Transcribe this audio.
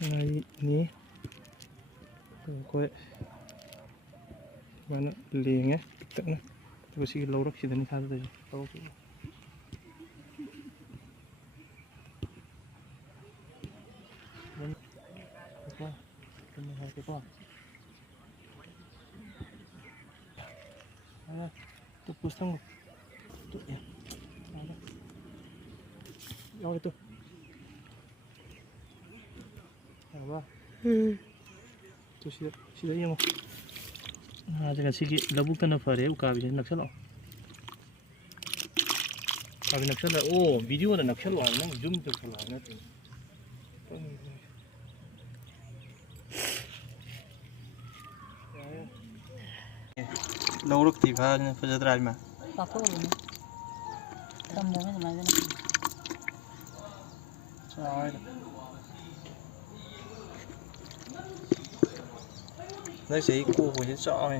Ini koi mana leng tak na tu si laurak si dani thada dai tau ko kena hai ko tu pustang tu ya yang itu apa tu sida yang जगह से लबुक तन फरे उकाबी नक्सल उकाबी नक्सल ओ video ना नक्सल वाला ना zoom तो चला ना तो लौरक्ती भाजन फजद्राज में पाखो बोलने तम मोहे ना मायने चाय नहीं सही को हो जाए चाय